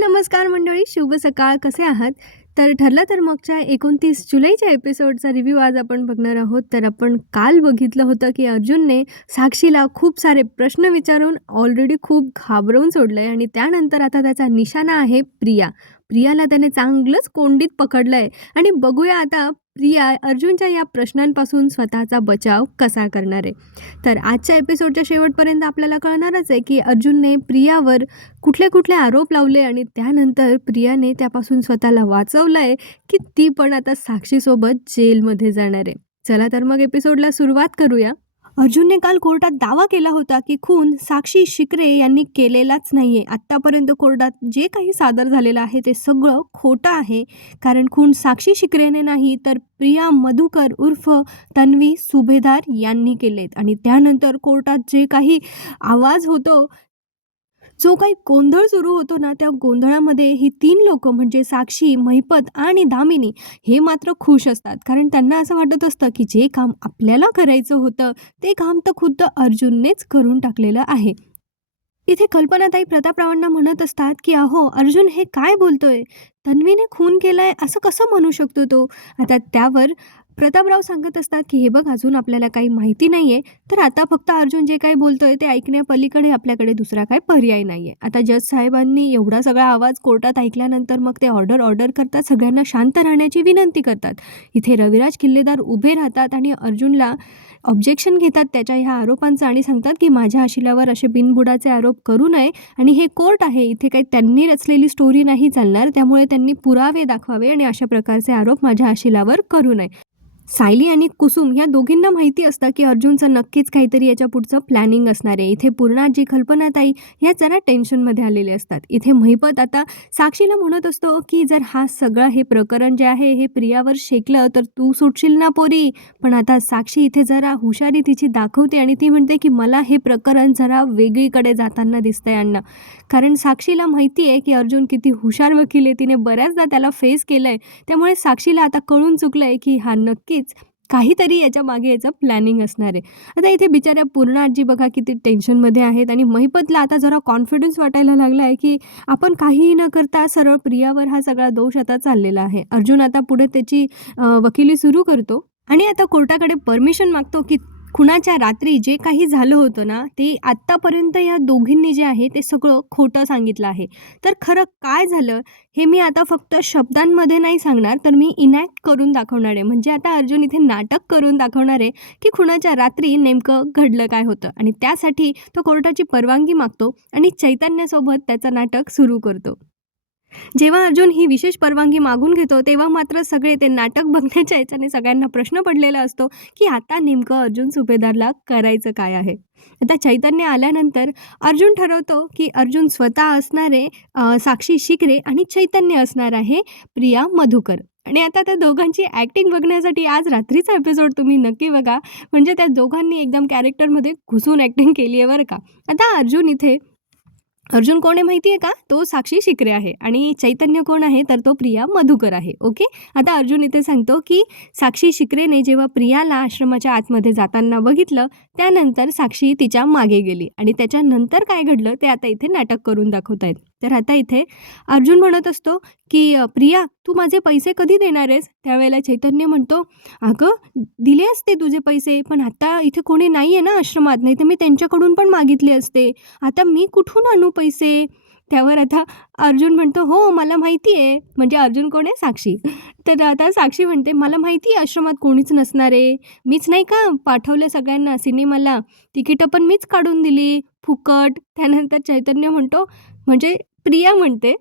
नमस्कार मंडळी शुभ सकाळ. कसे आहात? तर ठरलं तर मागच्या एकोणतीस जुलैच्या एपिसोडचा रिव्ह्यू आज आपण बघणार आहोत. तर आपण काल बघितलं होतं की अर्जुनने साक्षीला खूप सारे प्रश्न विचारून ऑलरेडी खूप घाबरवून सोडलं आहे आणि त्यानंतर आता त्याचा निशाणा आहे प्रिया. प्रियाला त्याने चांगलंच कोंडीत पकडलं आहे आणि बघूया आता प्रिया अर्जुनच्या या प्रश्नांपासून स्वतःचा बचाव कसा करणार आहे? तर आजच्या एपिसोडच्या शेवटपर्यंत आपल्याला कळणारच आहे की अर्जुनने प्रियावर कुठले कुठले आरोप लावले आणि त्यानंतर प्रियाने त्यापासून स्वतःला वाचवलं आहे की ती पण आता साक्षीसोबत जेलमध्ये जाणार आहे. चला तर मग एपिसोडला सुरुवात करूया. अर्जुनने काल कोर्टात दावा केला होता की खून साक्षी शिकरे यांनी केलेलाच नाही आहे आत्तापर्यंत कोर्टात जे काही सादर झालेलं आहे ते सगळं खोटं आहे. कारण खून साक्षी शिकरेने नाही तर प्रिया मधुकर उर्फ तन्वी सुभेदार यांनी केलेत. आणि त्यानंतर कोर्टात जे काही आवाज होतो जो काही गोंधळ सुरू होतो ना त्या गोंधळामध्ये ही तीन लोक म्हणजे साक्षी महिपत आणि दामिनी हे मात्र खुश असतात. कारण त्यांना असं वाटत असतं की जे काम आपल्याला करायचं होतं ते काम तर खुद्द अर्जुननेच करून टाकलेलं आहे. इथे कल्पनाताई प्रतापरावांना म्हणत असतात की अहो अर्जुन हे काय बोलतोय? तन्वीने खून केलाय असं कसं म्हणू शकतो तो? आता त्यावर प्रतापराव सांगत असतात की हे बघ अजून आपल्याला काही माहिती नाही आहे तर आता फक्त अर्जुन जे काही बोलतोय ते ऐकण्यापलीकडे आपल्याकडे दुसरा काय पर्याय नाही आहे आता जज साहेबांनी एवढा सगळा आवाज कोर्टात ऐकल्यानंतर मग ते ऑर्डर ऑर्डर करतात. सगळ्यांना शांत राहण्याची विनंती करतात. इथे रविराज किल्लेदार उभे राहतात आणि अर्जुनला ऑब्जेक्शन घेतात त्याच्या ह्या आरोपांचं आणि सांगतात की माझ्या आशिलावर असे बिनबुडाचे आरोप करू नये आणि हे कोर्ट आहे. इथे काही त्यांनी रचलेली स्टोरी नाही चालणार. त्यामुळे त्यांनी पुरावे दाखवावे आणि अशा प्रकारचे आरोप माझ्या आशिलावर करू नये. सायली आणि कुसुम या दोघींना माहिती असतं की अर्जुनचं नक्कीच काहीतरी याच्या पुढचं प्लॅनिंग असणार आहे. इथे पूर्णाजी कल्पनाताई ह्या जरा टेन्शनमध्ये आलेले असतात. इथे महिपत आता साक्षीला म्हणत असतो की जर हा सगळं हे प्रकरण जे आहे हे प्रियावर शेकलं तर तू सुटशील ना पोरी. पण आता साक्षी इथे जरा हुशारी तिची दाखवते आणि ती म्हणते की मला हे प्रकरण जरा वेगळीकडे जाताना दिसतंय अण्णा. कारण साक्षीला माहिती आहे की अर्जुन किती हुशार वकील आहे. तिने बऱ्याचदा त्याला फेस केलं आहे त्यामुळे साक्षीला आता कळून चुकलं आहे की हा नक्की नक्कीच. काहीतरी याच्या मागे याचं प्लॅनिंग असणार आहे. आता इथे बिचाऱ्या पूर्ण आजी बघा किती टेन्शनमध्ये आहेत आणि महिपतला आता जरा कॉन्फिडन्स वाटायला लागला आहे की आपण काहीही न करता सरळ प्रियावर हा सगळा दोष आता चाललेला आहे. अर्जुन आता पुढे त्याची वकिली सुरू करतो आणि आता कोर्टाकडे परमिशन मागतो की खुणाच्या रात्री जे काही झालं होतं ना ते आत्तापर्यंत या दोघींनी जे आहे ते सगळं खोटं सांगितलं आहे. तर खरं काय झालं हे मी आता फक्त शब्दांमध्ये नाही सांगणार तर मी इनॅक्ट करून दाखवणार आहे. म्हणजे आता अर्जुन इथे नाटक करून दाखवणार आहे की खुणाच्या रात्री नेमकं घडलं काय होतं. आणि त्यासाठी तो कोर्टाची परवानगी मागतो आणि चैतन्यासोबत त्याचं नाटक सुरू करतो. जेव्हा अर्जुन ही विशेष परवानगी मागून घेतो तेव्हा मात्र सगळे ते नाटक बघण्याच्या याच्याने सगळ्यांना प्रश्न पडलेला असतो की आता नेमकं अर्जुन सुभेदारला करायचं काय आहे? आता चैतन्य आल्यानंतर अर्जुन ठरवतो की अर्जुन स्वतः असणारे साक्षी शिकरे आणि चैतन्य असणार आहे प्रिया मधुकर. आणि आता त्या दोघांची ॲक्टिंग बघण्यासाठी आज रात्रीचा एपिसोड तुम्ही नक्की बघा. म्हणजे त्या दोघांनी एकदम कॅरेक्टरमध्ये घुसून ॲक्टिंग केली आहे बरं का. आता अर्जुन इथे अर्जुन कोण आहे माहिती आहे का? तो साक्षी शिकरे आहे आणि चैतन्य कोण आहे? तर तो प्रिया मधुकर आहे ओके? आता अर्जुन इथे सांगतो की साक्षी शिकरेने जेव्हा प्रियाला आश्रमाच्या आतमध्ये जाताना बघितलं त्यानंतर साक्षी तिच्यामागे गेली आणि त्याच्यानंतर काय घडलं ते आता इथे नाटक करून दाखवत आहेत तर आता इथे अर्जुन म्हणत असतो की प्रिया तू माझे पैसे कधी देणार आहेस? त्यावेळेला चैतन्य म्हणतो अगं दिले असते तुझे पैसे पण आता इथे कोणी नाही आहे ना आश्रमात नाही तर मी त्यांच्याकडून पण मागितले असते. आता मी कुठून आणू पैसे? त्यावर आता अर्जुन म्हणतो हो मला माहिती आहे. म्हणजे अर्जुन कोण आहे? साक्षी. तर आता साक्षी म्हणते मला माहिती आहे आश्रमात कोणीच नसणार आहे. मीच नाही का पाठवलं सगळ्यांना सिनेमाला? तिकीटं पण मीच काढून दिली. फुकट. त्यानंतर चैतन्य म्हणतो म्हणजे प्रिया म्हणते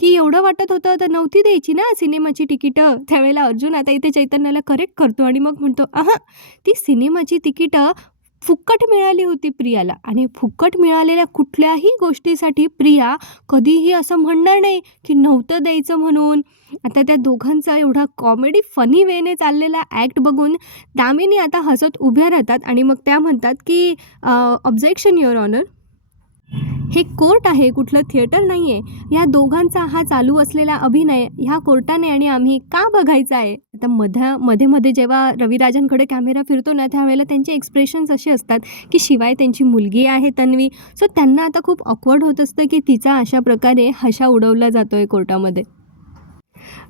की एवढं वाटत होतं तर नव्हती द्यायची ना सिनेमाची तिकीटं. त्यावेळेला अर्जुन आता इथे चैतन्याला करेक्ट करतो आणि मग म्हणतो अहा ती सिनेमाची तिकीटं फुकट मिळाली होती प्रियाला आणि फुकट मिळालेल्या कुठल्याही गोष्टीसाठी प्रिया कधीही असं म्हणणार नाही की नव्हतं द्यायचं म्हणून. आता त्या दोघांचा एवढा कॉमेडी फनी वेने चाललेला ॲक्ट बघून दामिनी आता हसत उभ्या राहतात आणि मग त्या म्हणतात की ऑब्जेक्शन युअर ऑनर हे कोर्ट आहे कुठलं थिएटर नाही आहे या दोघांचा हा चालू असलेला अभिनय ह्या कोर्टाने आणि आम्ही का बघायचा आहे? आता मध्या मध्ये मध्ये जेव्हा रविराजांकडे कॅमेरा फिरतो ना त्यावेळेला त्यांचे एक्सप्रेशन्स असे असतात की शिवाय त्यांची मुलगी आहे तन्वी. सो त्यांना आता खूप ऑकवर्ड होत असतं की तिचा अशा प्रकारे हशा उडवला जातो आहे कोर्टामध्ये.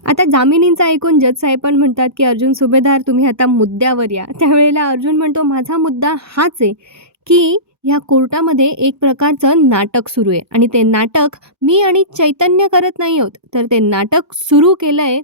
आता जामिनींचा ऐकून जज साहेब पण म्हणतात की अर्जुन सुभेदार तुम्ही आता मुद्द्यावर या. त्यावेळेला अर्जुन म्हणतो माझा मुद्दा हाच आहे की ह्या कोर्टामध्ये एक प्रकारचं नाटक सुरू आहे. आणि ते नाटक मी आणि चैतन्य करत नाही आहोत. तर ते नाटक सुरू केलं आहे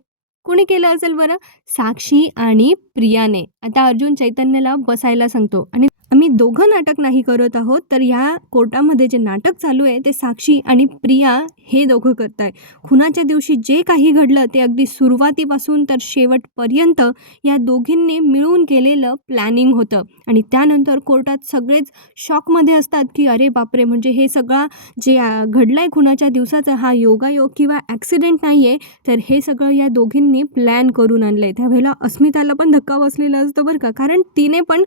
कोणी केलं असेल बरं? साक्षी आणि प्रियाने. आता अर्जुन चैतन्यला बसायला सांगतो. आणि आम्ही दोघं नाटक नाही करत आहोत तर ह्या कोर्टामध्ये जे नाटक चालू आहे ते साक्षी आणि प्रिया हे दोघं करत आहे खुनाच्या दिवशी जे काही घडलं ते अगदी सुरुवातीपासून तर शेवटपर्यंत या दोघींनी मिळून केलेलं प्लॅनिंग होतं. आणि त्यानंतर कोर्टात सगळेच शॉकमध्ये असतात की अरे बापरे म्हणजे हे सगळं जे घडलं आहे खुनाच्या दिवसाचा हा योगायोग किंवा ॲक्सिडेंट नाही आहे तर हे सगळं या दोघींनी प्लॅन करून आणलं आहे त्यावेळेला अस्मिताला पण धक्का बसलेला असतो बरं का कारण तिने पण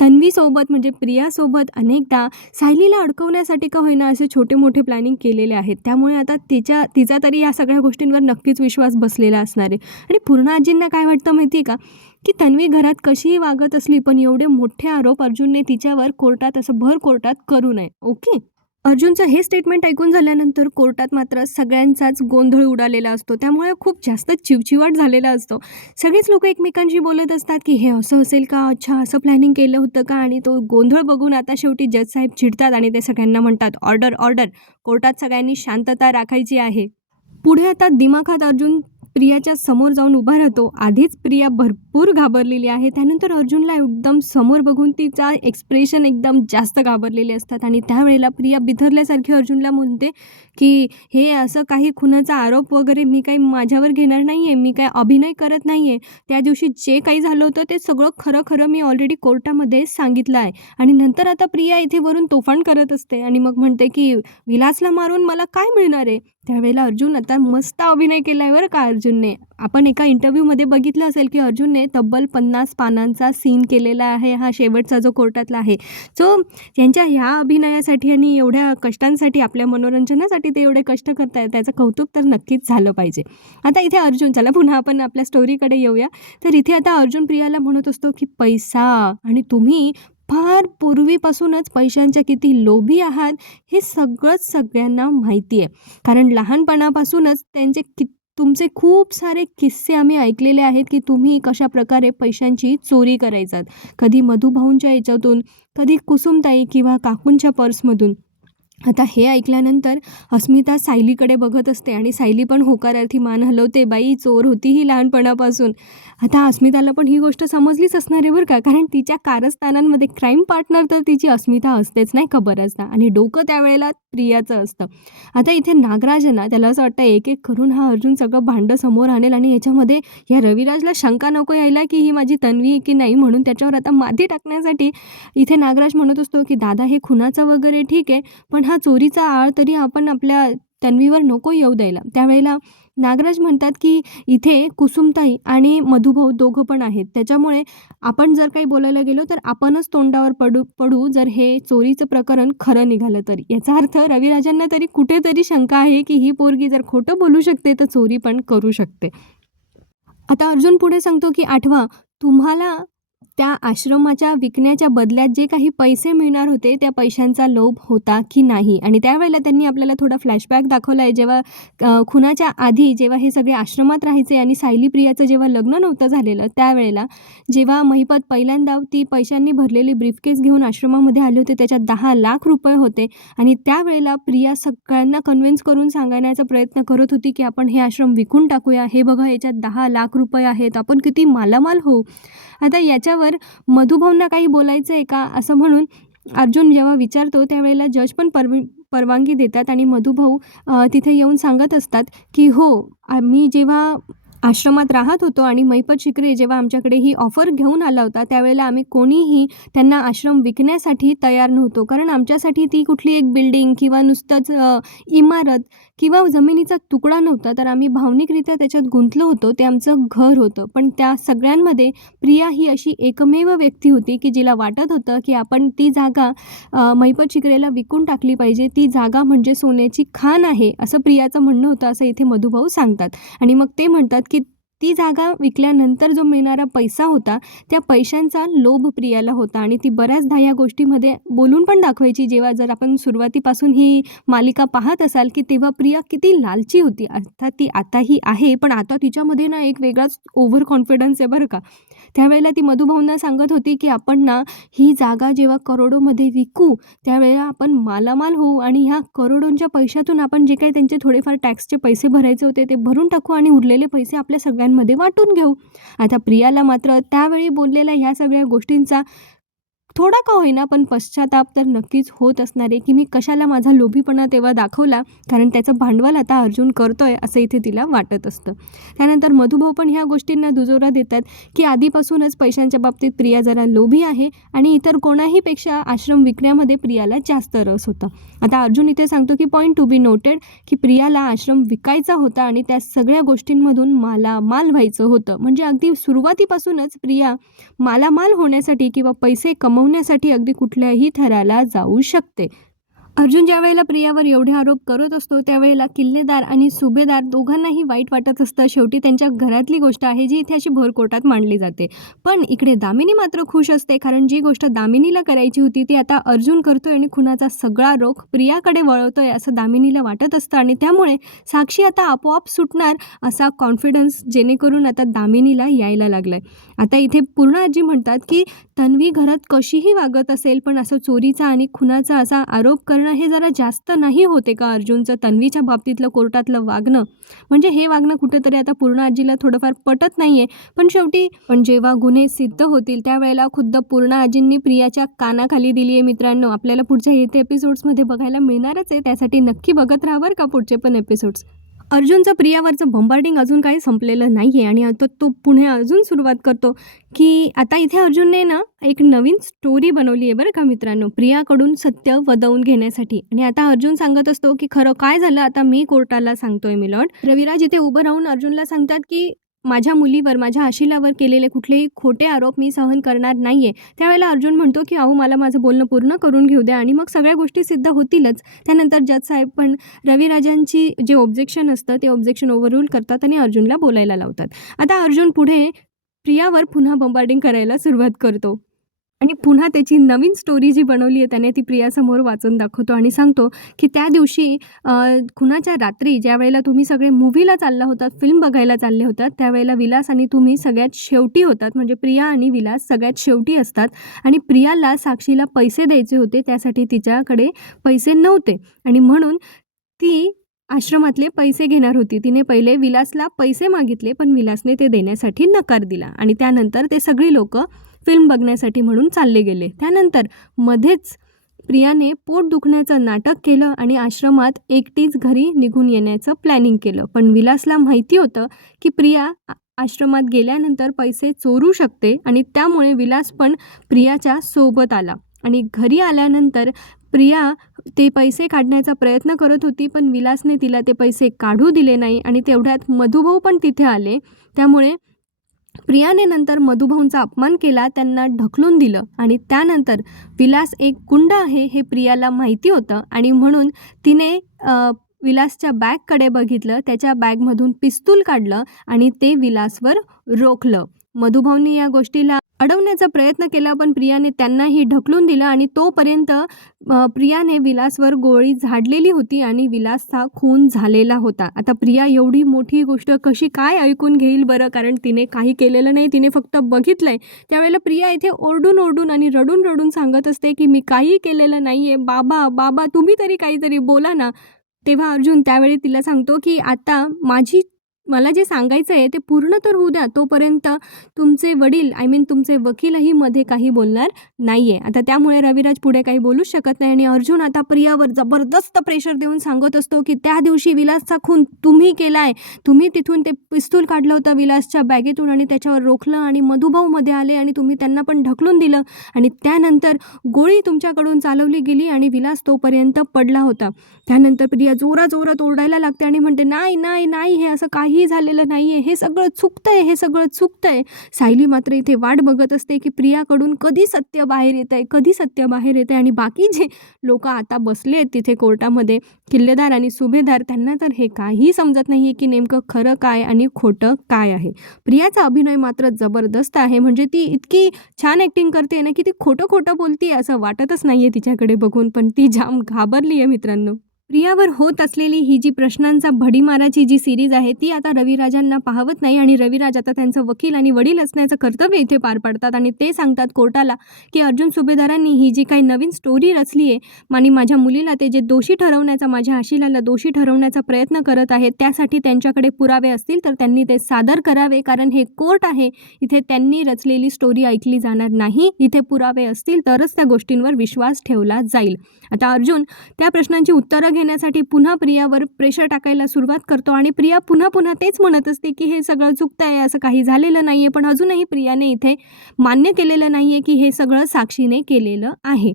तन्वीसोबत म्हणजे प्रियासोबत अनेकदा सायलीला अडकवण्यासाठी का होईना असे छोटे मोठे प्लॅनिंग केलेले आहेत. त्यामुळे आता तिच्या तिचा तरी या सगळ्या गोष्टींवर नक्कीच विश्वास बसलेला असणार आहे. आणि पूर्ण आजींना काय वाटतं माहिती आहे का? की तन्वी घरात कशीही वागत असली पण एवढे मोठे आरोप अर्जुनने तिच्यावर कोर्टात असं भर कोर्टात करू नये. ओके? अर्जुनचं हे स्टेटमेंट ऐकून झाल्यानंतर कोर्टात मात्र सगळ्यांचाच गोंधळ उडालेला असतो. त्यामुळे खूप जास्त चिवचिवाट झालेला असतो. सगळेच लोक एकमेकांशी बोलत असतात की हे असं असेल का? अच्छा असं प्लॅनिंग केलं होतं का? आणि तो गोंधळ बघून आता शेवटी जज साहेब चिडतात आणि ते सगळ्यांना म्हणतात ऑर्डर ऑर्डर कोर्टात सगळ्यांनी शांतता राखायची आहे. पुढे आता दिमाखात अर्जुन प्रियाच्या समोर जाऊन उभा राहतो. आधीच प्रिया भरपूर घाबरलेली आहे. त्यानंतर अर्जुनला एकदम समोर बघून तिचा एक्सप्रेशन एकदम जास्त घाबरलेले असतात. आणि त्यावेळेला प्रिया बिथरल्यासारखी अर्जुनला म्हणते की हे असं काही खुनाचा आरोप वगैरे मी काही माझ्यावर घेणार नाही आहे मी काय अभिनय करत नाही आहे त्या दिवशी जे काही झालं होतं ते सगळं खरं खरं मी ऑलरेडी कोर्टामध्ये सांगितलं आहे. आणि नंतर आता प्रिया इथे वरून तोफान करत असते. आणि मग म्हणते की विलासला मारून मला काय मिळणार आहे? त्यावेळेला अर्जुन आता मस्त अभिनय केला आहे बरं का अर्जुनने. आपण एका इंटरव्ह्यूमध्ये बघितलं असेल की अर्जुनने तब्बल पन्नास पानांचा सीन केलेला आहे हा शेवटचा जो कोर्टातला आहे. सो त्यांच्या ह्या अभिनयासाठी आणि एवढ्या कष्टांसाठी आपल्या मनोरंजनासाठी ते एवढे कष्ट करतायत त्याचं कौतुक तर नक्कीच झालं पाहिजे. आता इथे अर्जुन चला पुन्हा आपण आपल्या स्टोरीकडे येऊया. तर इथे आता अर्जुन प्रियाला म्हणत असतो की पैसा आणि तुम्ही फार पूर्वीपासूनच पैशांच्या किती लोभी आहात हे सगळंच सगळ्यांना माहिती आहे कारण लहानपणापासूनच त्यांचे कि तुमचे खूप सारे किस्से आम्ही ऐकलेले आहेत की तुम्ही कशा प्रकारे पैशांची चोरी करायचात. कधी मधुभाऊंच्या याच्यातून कधी कुसुमताई किंवा काकूंच्या पर्समधून. आता हे ऐकल्यानंतर अस्मिता सायलीकडे बघत असते आणि सायली पण होकारार्थी मान हलवते बाई चोर होती ही लहानपणापासून. आता अस्मिताला पण ही गोष्ट समजलीच असणार आहे बरं का? कारण तिच्या कारस्थानांमध्ये क्राईम पार्टनर तर तिची अस्मिता असतेच नाही का बऱ्याचदा? आणि डोकं त्यावेळेला प्रियाचं असतं. आता इथे नागराज आहे ना त्याला असं वाटतं एक एक करून हा अर्जुन सगळं भांडं समोर आणेल आणि याच्यामध्ये या रविराजला शंका नको यायला की ही माझी तन्वी आहे की नाही? म्हणून त्याच्यावर आता माती टाकण्यासाठी इथे नागराज म्हणत असतो की दादा हे खुनाचं वगैरे ठीक आहे पण हा चोरीचा आळ तरी आपण आपल्या तन्वीवर नको येऊ द्यायला. त्यावेळेला नागराज म्हणतात की इथे कुसुमताई आणि मधुभाऊ दोघं पण आहेत. त्याच्यामुळे आपण जर काही बोलायला गेलो तर आपणच तोंडावर पडू पडू जर हे चोरीचं प्रकरण खरं निघालं तरी. याचा अर्थ रविराजांना तरी कुठेतरी शंका आहे की ही पोरगी जर खोटं बोलू शकते तर चोरी पण करू शकते. आता अर्जुन पुढे सांगतो की आठवा तुम्हाला त्या आश्रमाच्या विकण्याच्या बदल्यात जे काही पैसे मिळणार होते त्या पैशांचा लोभ होता की नाही? आणि त्यावेळेला त्यांनी आपल्याला थोडा फ्लॅशबॅक दाखवला आहे जेव्हा खुनाच्या आधी जेव्हा हे सगळे आश्रमात राहायचे आणि सायली प्रियाचं जेव्हा लग्न नव्हतं झालेलं त्यावेळेला जेव्हा महिपत पहिल्यांदा ती पैशांनी भरलेली ब्रीफकेस घेऊन आश्रमामध्ये आले होते त्याच्यात दहा लाख रुपये होते आणि त्यावेळेला प्रिया सगळ्यांना कन्व्हिन्स करून सांगण्याचा प्रयत्न करत होती की आपण हे आश्रम विकून टाकूया हे बघा याच्यात दहा लाख रुपये आहेत आपण किती मालामाल होऊ? आता त्याच्यावर मधुभाऊंना काही बोलायचं आहे का? असं म्हणून अर्जुन जेव्हा विचारतो त्यावेळेला जज पण परव परवानगी देतात आणि मधुभाऊ तिथे येऊन सांगत असतात की हो आम्ही जेव्हा आश्रमात राहत होतो आणि मैपत शिकरे जेव्हा आमच्याकडे ही ऑफर घेऊन आला होता त्यावेळेला आम्ही कोणीही त्यांना आश्रम विकण्यासाठी तयार नव्हतो. कारण आमच्यासाठी ती कुठली एक बिल्डिंग किंवा नुसतंच इमारत किंवा जमिनीचा तुकडा नव्हता तर आम्ही भावनिकरित्या त्याच्यात गुंतलो होतो ते आमचं घर होतं. पण त्या सगळ्यांमध्ये प्रिया ही अशी एकमेव व्यक्ती होती की जिला वाटत होतं की आपण ती जागा मैपत शिकरेला विकून टाकली पाहिजे ती जागा म्हणजे सोन्याची खाण आहे असं प्रियाचं म्हणणं होतं असं इथे मधुभाऊ सांगतात. आणि मग ते म्हणतात की ती जागा विकल्यानंतर जो मिळणारा पैसा होता त्या पैशांचा लोभ प्रियाला होता आणि ती बऱ्याचदा या गोष्टीमध्ये बोलून पण दाखवायची. जेव्हा जर आपण सुरुवातीपासून ही मालिका पाहत असाल की तेव्हा प्रिया किती लालची होती. अर्थात ती आताही आहे पण आता तिच्यामध्ये ना एक वेगळाच ओव्हर कॉन्फिडन्स आहे बरं का. त्यावेळेला ती मधुभाऊंना सांगत होती की आपण ना ही जागा जेव्हा करोडोमध्ये विकू त्यावेळेला आपण मालामाल होऊ आणि ह्या करोडोंच्या पैशातून आपण जे काही त्यांचे थोडेफार टॅक्सचे पैसे भरायचे होते ते भरून टाकू आणि उरलेले पैसे आपल्या सगळ्या सगळ्यांमध्ये वाटून घेऊ. आता प्रियाला मात्र त्यावेळी बोललेल्या ह्या सगळ्या गोष्टींचा थोडा का होईना पण पश्चाताप तर नक्कीच होत असणार आहे की मी कशाला माझा लोभीपणा तेव्हा दाखवला कारण त्याचं भांडवल आता अर्जुन करतोय असं इथे तिला वाटत असतं. त्यानंतर मधुभाऊ पण ह्या गोष्टींना दुजोरा देतात की आधीपासूनच पैशांच्या बाबतीत प्रिया जरा लोभी आहे आणि इतर कोणाहीपेक्षा आश्रम विकण्यामध्ये प्रियाला जास्त रस होता. आता अर्जुन इथे सांगतो की पॉईंट टू बी नोटेड की प्रियाला आश्रम विकायचा होता आणि त्या सगळ्या गोष्टींमधून मालामाल व्हायचं होतं. म्हणजे अगदी सुरुवातीपासूनच प्रिया मालामाल होण्यासाठी किंवा पैसे कमव कमवण्यासाठी अगदी कुठल्याही थराला जाऊ शकते. अर्जुन ज्या वेळेला प्रियावर एवढे आरोप करत असतो त्यावेळेला किल्लेदार आणि सुभेदार दोघांनाही वाईट वाटत असतं. शेवटी त्यांच्या घरातली गोष्ट आहे जी इथे अशी भर कोर्टात मांडली जाते. पण इकडे दामिनी मात्र खुश असते कारण जी गोष्ट दामिनीला करायची होती ती आता अर्जुन करतोय आणि खुनाचा सगळा रोख प्रियाकडे वळवतोय असं दामिनीला वाटत असतं. आणि त्यामुळे साक्षी आता आपोआप सुटणार असा कॉन्फिडन्स जेणेकरून आता दामिनीला यायला लागलाय. आता इथे पूर्ण आजी म्हणतात की तन्वी घरात कशीही वागत असेल पण असं चोरीचा आणि खुनाचा असा आरोप करणं हे जरा जास्त नाही होते का अर्जुनचं? तन्वीच्या बाबतीतलं कोर्टातलं वागणं. म्हणजे हे वागणं कुठेतरी आता पूर्ण आजीला थोडंफार पटत नाही आहे पण शेवटी पण जेव्हा गुन्हे सिद्ध होतील त्यावेळेला खुद्द पूर्ण आजींनी प्रियाच्या कानाखाली दिली आहे मित्रांनो. आपल्याला पुढच्या येथे एपिसोड्समध्ये बघायला मिळणारच आहे. त्यासाठी नक्की बघत राहा बरं का पुढचे पण एपिसोड्स अर्जुनचं प्रियावरचं बंबार्डिंग अजून काही संपलेलं नाही आहे आणि आता तो पुणे अजून सुरुवात करतो की आता इथे अर्जुनने ना एक नवीन स्टोरी बनवली आहे बरं का मित्रांनो प्रियाकडून सत्य वदवून घेण्यासाठी. आणि आता अर्जुन सांगत असतो की खरं काय झालं आता मी कोर्टाला सांगतोय मिलॉर्ड रविराज इथे उभं राहून अर्जुनला सांगतात की माझ्या मुलीवर माझ्या आशिलावर केलेले कुठलेही खोटे आरोप मी सहन करणार नाही आहे त्यावेळेला अर्जुन म्हणतो की अहो मला माझं बोलणं पूर्ण करून घेऊ द्या. आणि मग सगळ्या गोष्टी सिद्ध होतीलच. त्यानंतर जज साहेब पण रविराजांची जे ऑब्जेक्शन असतं ते ऑब्जेक्शन ओव्हररूल करतात आणि अर्जुनला बोलायला लावतात. आता अर्जुन पुढे प्रियावर पुन्हा बंबार्डिंग करायला सुरुवात करतो. आणि पुन्हा त्याची नवीन स्टोरी जी बनवली आहे त्याने ती प्रियासमोर वाचून दाखवतो आणि सांगतो की त्या दिवशी खुनाच्या रात्री ज्या वेळेला तुम्ही सगळे मूव्हीला चालला होतात फिल्म बघायला चालले होतात त्यावेळेला विलास आणि तुम्ही सगळ्यात शेवटी होतात म्हणजे प्रिया आणि विलास सगळ्यात शेवटी असतात आणि प्रियाला साक्षीला पैसे द्यायचे होते त्यासाठी तिच्याकडे पैसे नव्हते. आणि म्हणून ती आश्रमातले पैसे घेणार होती. तिने पहिले विलासला पैसे मागितले पण विलासने ते देण्यासाठी नकार दिला आणि त्यानंतर ते सगळी लोक फिल्म बघण्यासाठी म्हणून चालले गेले. त्यानंतर मध्येच प्रियाने पोट दुखण्याचं नाटक केलं आणि आश्रमात एकटीच घरी निघून येण्याचं प्लॅनिंग केलं. पण विलासला माहिती होतं की प्रिया आश्रमात गेल्यानंतर पैसे चोरू शकते आणि त्यामुळे विलास पण प्रियाच्या सोबत आला. आणि घरी आल्यानंतर प्रिया ते पैसे काढण्याचा प्रयत्न करत होती पण विलासने तिला ते पैसे काढू दिले नाही आणि तेवढ्यात मधुभाऊ पण तिथे आले. त्यामुळे प्रियाने नंतर मधुभाऊंचा अपमान केला त्यांना ढकलून दिलं आणि त्यानंतर विलास एक गुंड आहे हे प्रियाला माहिती होतं आणि म्हणून तिने विलासच्या बॅगकडे बघितलं त्याच्या बॅगमधून पिस्तूल काढलं आणि ते विलासवर रोखलं. मधुभाऊंनी या गोष्टीला अडवण्याचा प्रयत्न केला पण प्रियाने त्यांनाही ढकलून दिलं आणि तोपर्यंत प्रियाने विलासवर गोळी झाडलेली होती आणि विलास हा खून झालेला होता. आता प्रिया एवढी मोठी गोष्ट कशी काय ऐकून घेईल बरं? कारण तिने काही केलेलं नाही तिने फक्त बघितलं आहे त्यावेळेला प्रिया इथे ओरडून ओरडून आणि रडून रडून सांगत असते की मी काही केलेलं नाही आहे बाबा बाबा तुम्ही तरी काहीतरी बोला ना. तेव्हा अर्जुन त्यावेळी तिला सांगतो की आता माझी मला जे सांगायचं आहे ते पूर्ण तर होऊ द्या. तोपर्यंत तुमचे वडील आय मीन तुमचे वकीलही मध्ये काही बोलणार नाही आहे आता त्यामुळे रविराज पुढे काही बोलूच शकत नाही आणि अर्जुन आता प्रियावर जबरदस्त प्रेशर देऊन सांगत असतो की त्या दिवशी विलासचा खून तुम्ही केला आहे तुम्ही तिथून ते पिस्तूल काढलं होतं विलासच्या बॅगेतून आणि त्याच्यावर रोखलं आणि मधुभाऊमध्ये आले आणि तुम्ही त्यांना पण ढकलून दिलं. आणि त्यानंतर गोळी तुमच्याकडून चालवली गेली आणि विलास तोपर्यंत पडला होता. त्यानंतर प्रिया जोरा जोरात ओरडायला लागते आणि म्हणते नाही नाही नाही हे असं काही झालेलं नाही आहे हे सगळं चुकतंय हे सगळं चुकतंय. सायली मात्र इथे वाट बघत असते की प्रियाकडून कधी सत्य बाहेर येत आहे कधी सत्य बाहेर येतं आहे आणि बाकी जे लोक आता बसले आहेत तिथे कोर्टामध्ये किल्लेदार आणि सुभेदार त्यांना तर हे काही समजत नाही आहे की नेमकं खरं काय आणि खोटं काय आहे. प्रियाचा अभिनय मात्र जबरदस्त आहे. म्हणजे ती इतकी छान ॲक्टिंग करते ना की ती खोटं खोटं बोलते असं वाटतच नाही आहे तिच्याकडे बघून. पण ती जाम घाबरली आहे मित्रांनो. प्रियावर होत असलेली ही जी प्रश्नांचा भडीमाराची जी सिरीज आहे ती आता रविराजांना पाहवत नाही आणि रविराज आता त्यांचं वकील आणि वडील असण्याचं कर्तव्य इथे पार पाडतात आणि ते सांगतात कोर्टाला की अर्जुन सुभेदारांनी ही जी काही नवीन स्टोरी रचली आहे आणि माझ्या मुलीला ते जे दोषी ठरवण्याचा माझ्या आशिलाला दोषी ठरवण्याचा प्रयत्न करत आहेत त्यासाठी त्यांच्याकडे पुरावे असतील तर त्यांनी ते सादर करावे कारण हे कोर्ट आहे इथे त्यांनी रचलेली स्टोरी ऐकली जाणार नाही इथे पुरावे असतील तरच त्या गोष्टींवर विश्वास ठेवला जाईल. आता अर्जुन त्या प्रश्नांची उत्तरं घेण्यासाठी पुन्हा प्रियावर प्रेशर टाकायला सुरुवात करतो आणि प्रिया पुन्हा पुन्हा तेच म्हणत असते की हे सगळं चुकतं आहे असं काही झालेलं नाही आहे पण अजूनही प्रियाने इथे मान्य केलेलं नाही आहे की हे सगळं साक्षीने केलेलं आहे.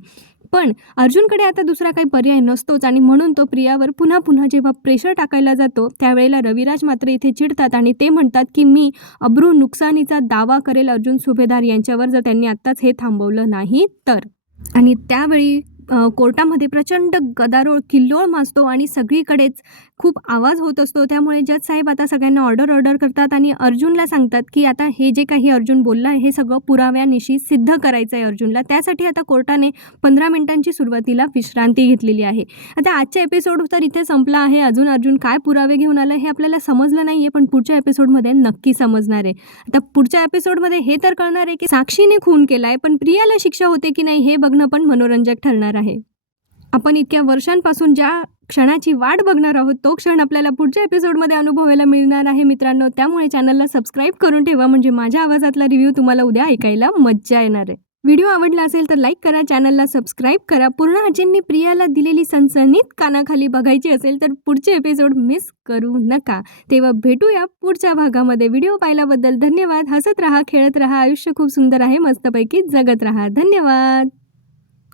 पण अर्जुनकडे आता दुसरा काही पर्याय नसतोच आणि म्हणून तो प्रियावर पुन्हा पुन्हा जेव्हा प्रेशर टाकायला जातो त्यावेळेला रविराज मात्र इथे चिडतात आणि ते म्हणतात की मी अब्रू नुकसानीचा दावा करेल अर्जुन सुभेदार यांच्यावर जर त्यांनी आत्ताच हे थांबवलं नाही तर. आणि त्यावेळी कोर्टामध्ये प्रचंड गदारोळ किल्लोळ माजतो आणि सगळीकडेच खूप आवाज होत असतो. त्यामुळे जज साहेब आता सगळ्यांना ऑर्डर ऑर्डर करतात आणि अर्जुनला सांगतात की आता हे जे काही अर्जुन बोललं आहे हे सगळं पुराव्यानिशी सिद्ध करायचं आहे अर्जुनला. त्यासाठी आता कोर्टाने पंधरा मिनिटांची सुरुवातीला विश्रांती घेतलेली आहे. आता आजचा एपिसोड तर इथे संपला आहे. अजून अर्जुन काय पुरावे घेऊन आलं हे आपल्याला समजलं नाही आहे पण पुढच्या एपिसोडमध्ये नक्की समजणार आहे. आता पुढच्या एपिसोडमध्ये हे तर कळणार आहे की साक्षीने खून केला आहे पण प्रियाला शिक्षा होते की नाही हे बघणं पण मनोरंजक ठरणार आहे. आहे. आपण इतक्या वर्षांपासून ज्या क्षणाची वाट बघणार आहोत तो क्षण आपल्याला पुढच्या एपिसोडमध्ये अनुभवायला मिळणार आहे मित्रांनो. त्यामुळे चॅनलला सबस्क्राईब करून ठेवा. म्हणजे माझ्या आवाजातला रिव्ह्यू तुम्हाला उद्या ऐकायला मज्जा येणार आहे. व्हिडिओ आवडला असेल तर लाईक करा. चॅनलला सबस्क्राईब करा. पूर्ण अजिंनी प्रियाला दिलेली सनसनीत कानाखाली बघायची असेल तर पुढचे एपिसोड मिस करू नका. तेव्हा भेटूया पुढच्या भागामध्ये. व्हिडिओ पाहिल्याबद्दल धन्यवाद. हसत राहा खेळत राहा. आयुष्य खूप सुंदर आहे. मस्तपैकी जगत राहा. धन्यवाद.